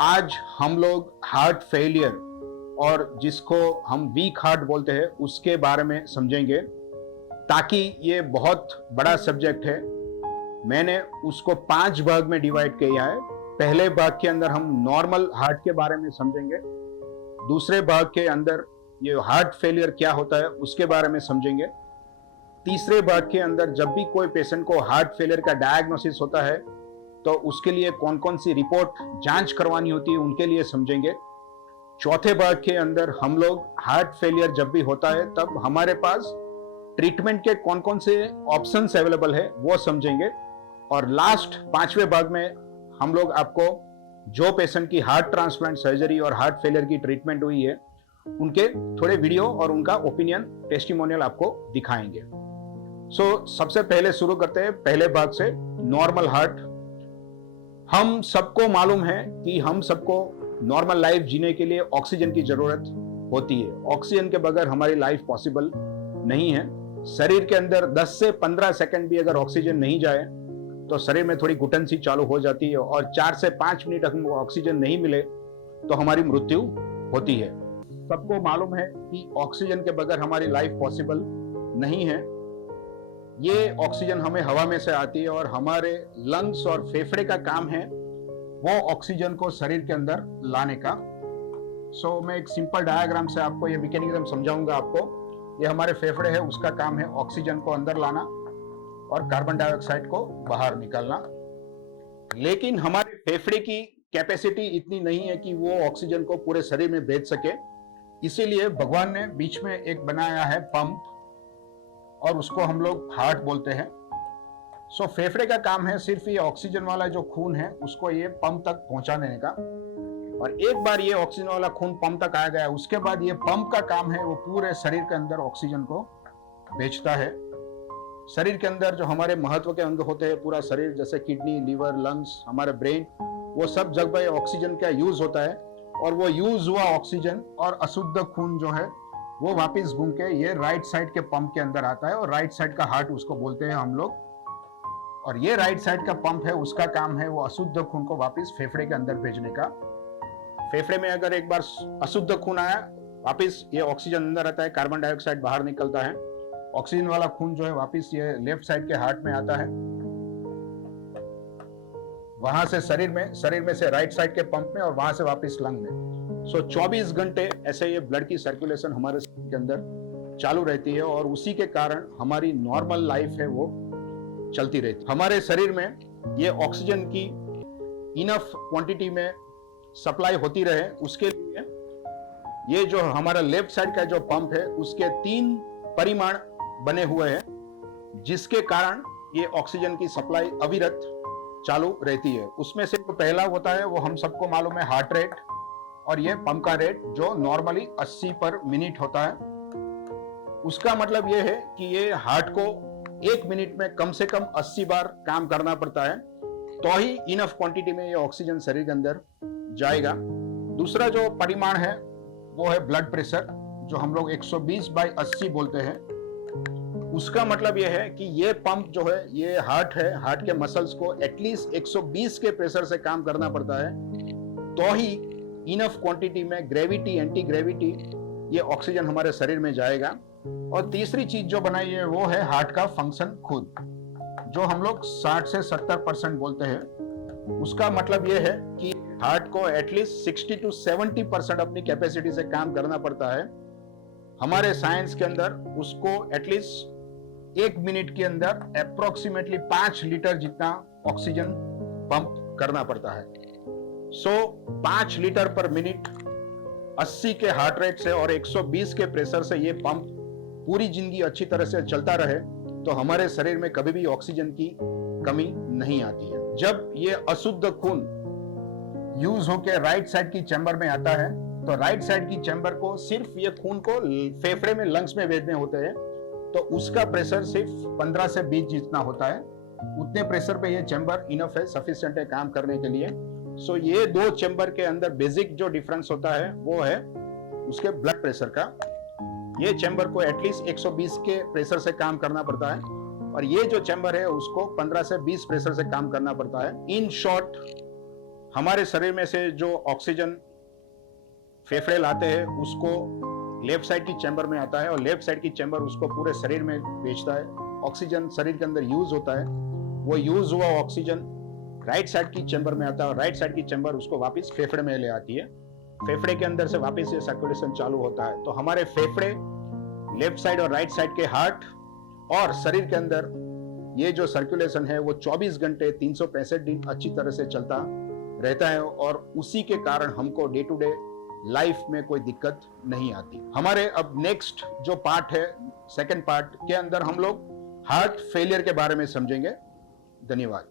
आज हम लोग हार्ट फेलियर और जिसको हम वीक हार्ट बोलते हैं उसके बारे में समझेंगे, ताकि ये बहुत बड़ा सब्जेक्ट है। मैंने उसको 5 भाग में डिवाइड किया है। पहले भाग के अंदर हम नॉर्मल हार्ट के बारे में समझेंगे, दूसरे भाग के अंदर ये हार्ट फेलियर क्या होता है उसके बारे में समझेंगे, तीसरे भाग के अंदर जब भी कोई पेशेंट को हार्ट फेलियर का डायग्नोसिस होता है तो उसके लिए कौन कौन सी रिपोर्ट जांच करवानी होती है उनके लिए समझेंगे। चौथे भाग के अंदर हम लोग हार्ट फेलियर जब भी होता है तब हमारे पास ट्रीटमेंट के कौन कौन से ऑप्शंस अवेलेबल है वो समझेंगे। और लास्ट 5वें भाग में हम लोग आपको जो पेशेंट की हार्ट ट्रांसप्लांट सर्जरी और हार्ट फेलियर की ट्रीटमेंट हुई है उनके थोड़े वीडियो और उनका ओपिनियन टेस्टिमोनियल आपको दिखाएंगे। सबसे पहले शुरू करते हैं पहले भाग से, नॉर्मल हार्ट। हम सबको मालूम है कि हम सबको नॉर्मल लाइफ जीने के लिए ऑक्सीजन की जरूरत होती है। ऑक्सीजन के बगैर हमारी लाइफ पॉसिबल नहीं है। शरीर के अंदर 10 से 15 सेकंड भी अगर ऑक्सीजन नहीं जाए तो शरीर में थोड़ी घुटन सी चालू हो जाती है, और 4 से 5 मिनट अगर ऑक्सीजन नहीं मिले तो हमारी मृत्यु होती है। सबको मालूम है कि ऑक्सीजन के बगैर हमारी लाइफ पॉसिबल नहीं है। ये ऑक्सीजन हमें हवा में से आती है और हमारे लंग्स और फेफड़े का काम है वो ऑक्सीजन को शरीर के अंदर लाने का। मैं एक सिंपल डायग्राम से आपको ये मैकेनिज्म समझाऊंगा आपको। ये हमारे फेफड़े है, उसका काम है ऑक्सीजन को अंदर लाना और कार्बन डाइऑक्साइड को बाहर निकालना। लेकिन हमारे फेफड़े की कैपेसिटी इतनी नहीं है कि वो ऑक्सीजन को पूरे शरीर में भेज सके। इसीलिए भगवान ने बीच में एक बनाया है पंप, और उसको हम लोग हार्ट बोलते हैं। फेफड़े का काम है सिर्फ ये ऑक्सीजन वाला जो खून है उसको ये पंप तक पहुंचा देने का। और एक बार ये ऑक्सीजन वाला खून पंप तक आ गया, उसके बाद ये पंप का काम है वो पूरे शरीर के अंदर ऑक्सीजन को भेजता है। शरीर के अंदर जो हमारे महत्व के अंग होते हैं, पूरा शरीर, जैसे किडनी, लीवर, लंग्स, हमारे ब्रेन, वो सब जगह ऑक्सीजन का यूज होता है। और वो यूज हुआ ऑक्सीजन और अशुद्ध खून जो है वो वापस घूम के ये राइट साइड के पंप के अंदर आता है, और राइट साइड का हार्ट उसको बोलते हैं हम लोग। और ये राइट साइड का पंप है, उसका काम है वो अशुद्ध खून को वापस फेफड़े के अंदर भेजने का। फेफड़े में अगर एक बार अशुद्ध खून आया, वापस ये ऑक्सीजन अंदर आता है, कार्बन डाइऑक्साइड बाहर निकलता है। ऑक्सीजन वाला खून जो है वापस ये लेफ्ट साइड के हार्ट में आता है, वहां से शरीर में से राइट साइड के पंप में, और वहां से वापस लंग में। 24 घंटे ऐसे ये ब्लड की सर्कुलेशन हमारे शरीर के अंदर चालू रहती है, और उसी के कारण हमारी नॉर्मल लाइफ है वो चलती रहती है। हमारे शरीर में ये ऑक्सीजन की इनफ क्वांटिटी में सप्लाई होती रहे, उसके लिए ये जो हमारा लेफ्ट साइड का जो पंप है उसके 3 परिमाण बने हुए हैं, जिसके कारण ये ऑक्सीजन की सप्लाई अविरत चालू रहती है। उसमें से जो पहला होता है वो हम सबको मालूम है, हार्ट रेट, और ये पंप का रेट जो नॉर्मली 80 पर मिनट होता है। उसका मतलब ये है कि ये हार्ट को 1 मिनट में कम से कम 80 बार काम करना पड़ता है, तो ही इनफ क्वांटिटी में ये ऑक्सीजन शरीर के अंदर जाएगा। दूसरा जो परिमाण है वो है ब्लड प्रेशर, जो हम लोग 120/80 बोलते हैं। उसका मतलब ये है कि ये पंप जो है, ये हार्ट है, हार्ट के मसल्स को एटलीस्ट 120 के प्रेशर से काम करना पड़ता है, तो ही इनफ क्वांटिटी में ग्रेविटी, एंटी ग्रेविटी, ये ऑक्सीजन हमारे शरीर में जाएगा। और तीसरी चीज जो बनाई है वो है हार्ट का फंक्शन खुद, जो हम लोग 60 से 70% बोलते हैं। उसका मतलब ये है कि हार्ट को एटलीस्ट 60 to 70% अपनी कैपेसिटी से काम करना पड़ता है। हमारे साइंस के अंदर उसको एटलीस्ट 1 मिनट के अंदर अप्रोक्सीमेटली 5 लीटर जितना ऑक्सीजन पंप करना पड़ता है। 5 लीटर पर मिनट 80 के हार्ट रेट से और 120 के प्रेशर से ये पंप पूरी जिंदगी अच्छी तरह से चलता रहे तो हमारे शरीर में कभी भी ऑक्सीजन की कमी नहीं आती है। जब ये अशुद्ध खून यूज होके राइट साइड की चैम्बर में आता है, तो राइट साइड की चैम्बर को सिर्फ ये खून को फेफड़े में, लंग्स में भेजने होते हैं, तो उसका प्रेशर सिर्फ 15 से 20 जितना होता है। उतने प्रेशर पे ये चैम्बर इनफ है, सफिशिएंट है काम करने के लिए। ये 2 चैम्बर के अंदर बेसिक जो डिफरेंस होता है वो है उसके ब्लड प्रेशर का। ये चैम्बर को एटलीस्ट 120 के प्रेशर से काम करना पड़ता है, और ये जो चैम्बर है उसको 15 से 20 प्रेशर से काम करना पड़ता है। इन शॉर्ट हमारे शरीर में से जो ऑक्सीजन फेफड़े लाते हैं उसको लेफ्ट साइड की चैम्बर में आता है और लेफ्ट साइड की चैम्बर उसको पूरे शरीर में भेजता है। ऑक्सीजन शरीर के अंदर यूज होता है, वो यूज हुआ ऑक्सीजन राइट साइड की चैम्बर में आता है और राइट साइड की चैम्बर उसको वापस फेफड़े में ले आती है। फेफड़े के अंदर से वापस ये सर्कुलेशन चालू होता है। तो हमारे फेफड़े, लेफ्ट साइड और राइट साइड के हार्ट और शरीर के अंदर ये जो सर्कुलेशन है वो 24 घंटे 365 दिन अच्छी तरह से चलता रहता है और उसी के कारण हमको डे टू डे लाइफ में कोई दिक्कत नहीं आती। हमारे अब नेक्स्ट जो पार्ट है, सेकंड पार्ट के अंदर हम लोग हार्ट फेलियर के बारे में समझेंगे। धन्यवाद।